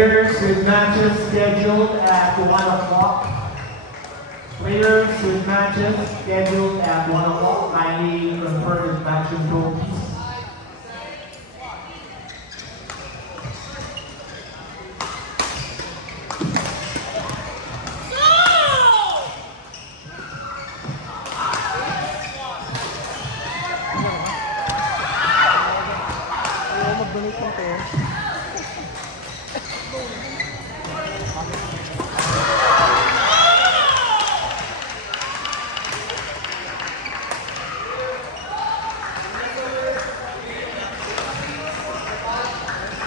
Players with matches scheduled at 1 o'clock. Players with matches scheduled at 1 o'clock. Kindly confirm his match control, please.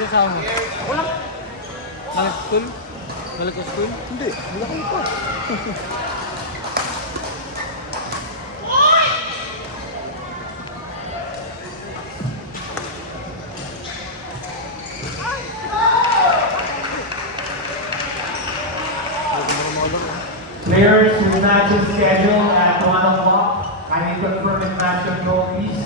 Kasama mo? Wala. Balik school? Balik school? Hindi. Wala kayo pa. Players with matches scheduled at 1 o'clock. Kindly confirm his match control, please.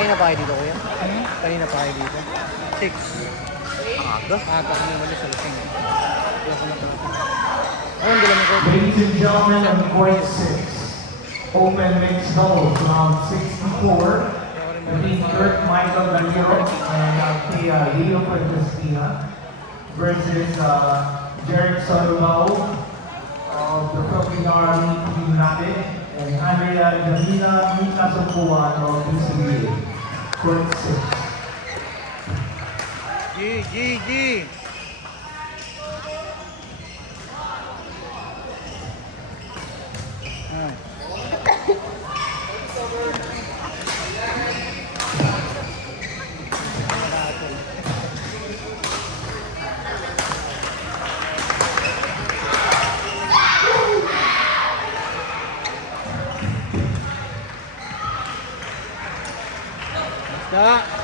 Kanina pa kayo dito, kuya? Kanina pa kayo dito? 6. Aga? Aga kami wala sa lasing. Kaya ko na pala. Ayun, dala mo ko. Ladies and gentlemen of point 6, open mixed doubles round 64 between Kurt Michael Galero and Leo Fuentes versus Jerick Solomao of the Philippine Army Team Natin and Andrea Jamila Mika Sopuan of PCBA. Court 6. G! Basta!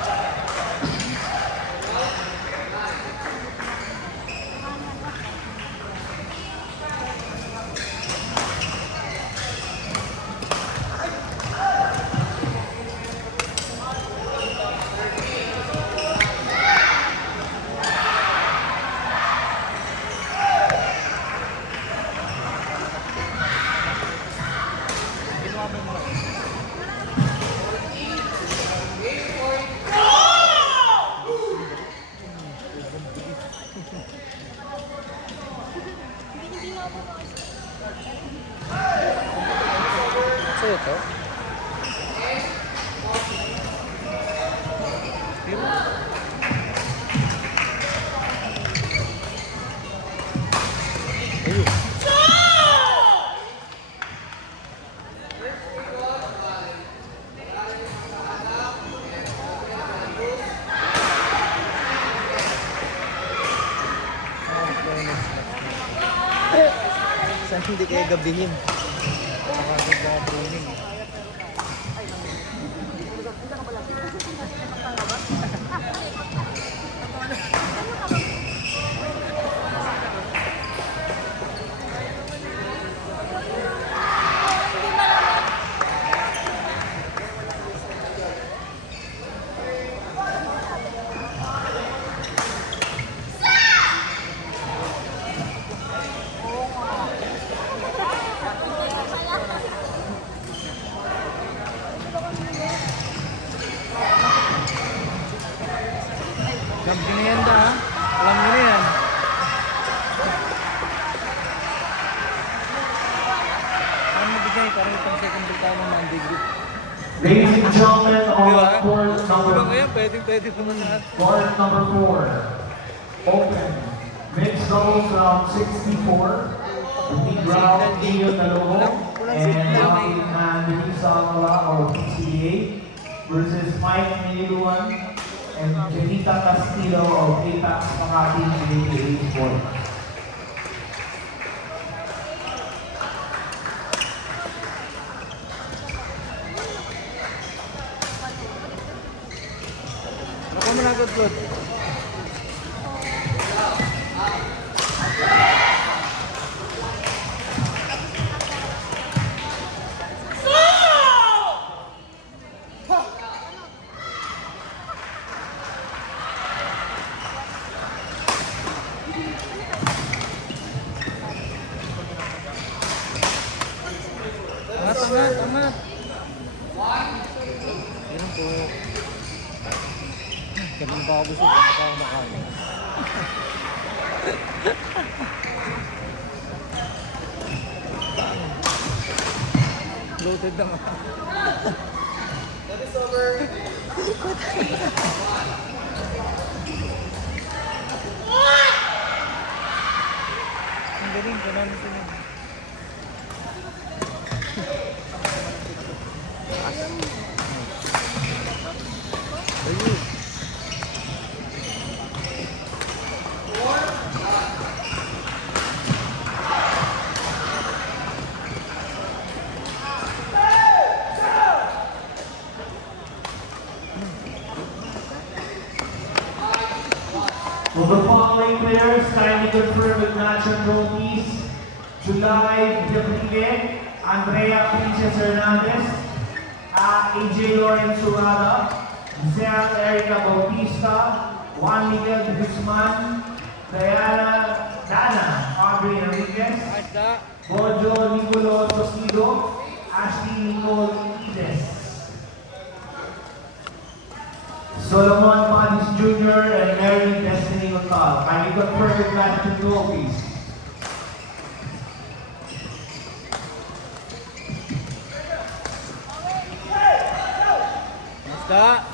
Sa'yo to? Ayun. Saan hindi kayo gabihin? Training. niya eh. Parang itong second belt tayo ng Monday group. Ladies and gentlemen, Di on ba? court Pero number ngayon, pwede po na. court number 4. Open. Mixed doubles round 64. Between Raul Guillo Talogo and Raul and Luisa Amala of PCA versus Mike Niluan and Janita Castillo of APAX Makati PCA Sport. Ako mo na agad, Claude. Tama. Yan po. Ganun pa ako busog. Hindi pa ako makain. Loaded na nga. Ang galing. Ganun sila. Ayun. Will the following players kindly confirm with match and trophies? July Deplique, Andrea Princess Hernandez, AJ Lawrence Surada, Giselle Erica Bautista, Juan Miguel de Guzman, Dana Audrey Enriquez, Bojo Nicolo Tokido, Ashley Nicole Ides. Solomon Padis Jr. and Mary Destiny Otal. Kindly confirm with match and trophies. Basta.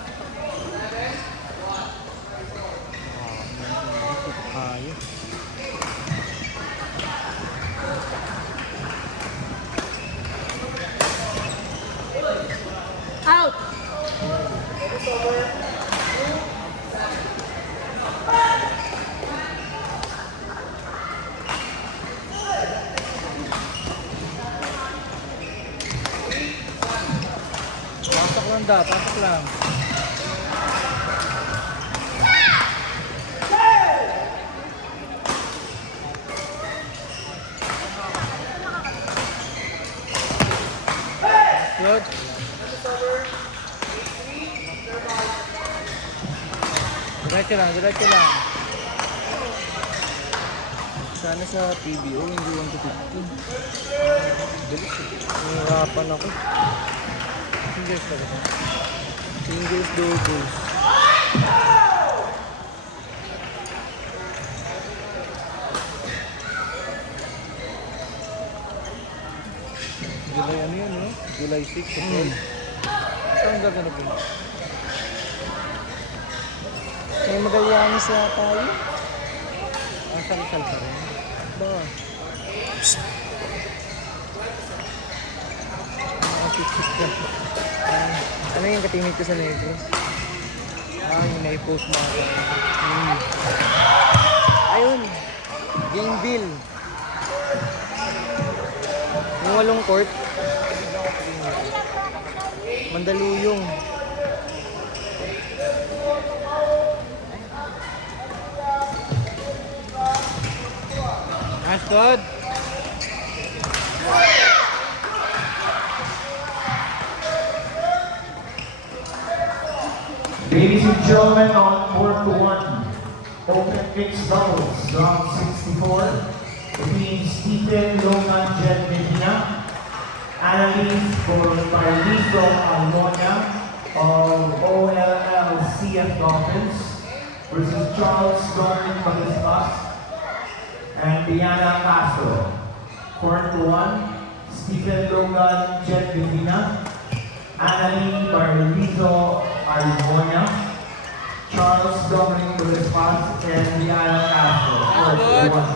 Out! Pasok lang pasok lang. Good. Diretso lang. Sana sa PBO, hindi 1 to 15. Bilis eh. Nahirapan ako. Singles pa rin. Singles, doubles. July ano yun, no? July 6. Saan gaganap yun? May Magallanes na tayo. Ang sal-sal pa rin. Ba? Nakasip-sip ka. Ano yung katimid ko sa Negros? Yung nai-post mo ako. Ayun! Game bill. Yung 8 court. Mandaluyong. Ascod! Ladies and gentlemen, on 4-1, open mixed doubles, round 64, between Stephen Logan Jen Medina, Annalise Barley from Almonia of OLLCF Dolphins versus Charles Dominic Magispas and Diana Castro. 4-1, Stephen Logan Jet Divina, Annalie Barlizo Almonia, Charles Dominic Response, and Liana Castro. Good. One.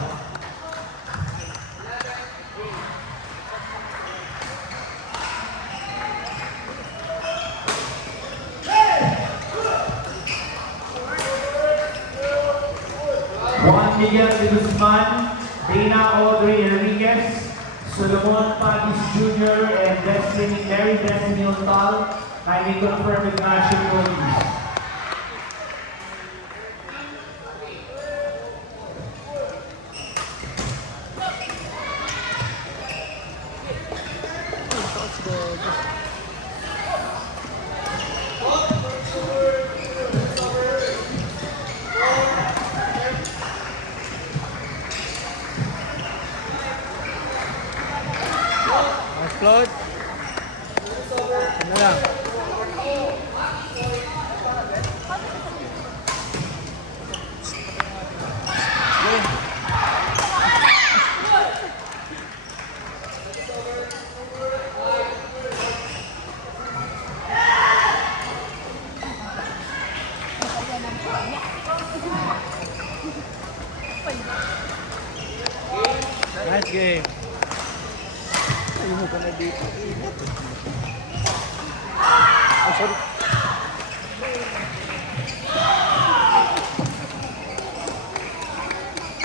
Juan Miguel de Guzman, Dana Audrey Enriquez, Solomon Padis Jr., and Destiny Mary Destiny Ontal, kindly confirm with national police. Nice float. Ano lang. Nice game. Ayaw mo ka na dito. Oh, sorry.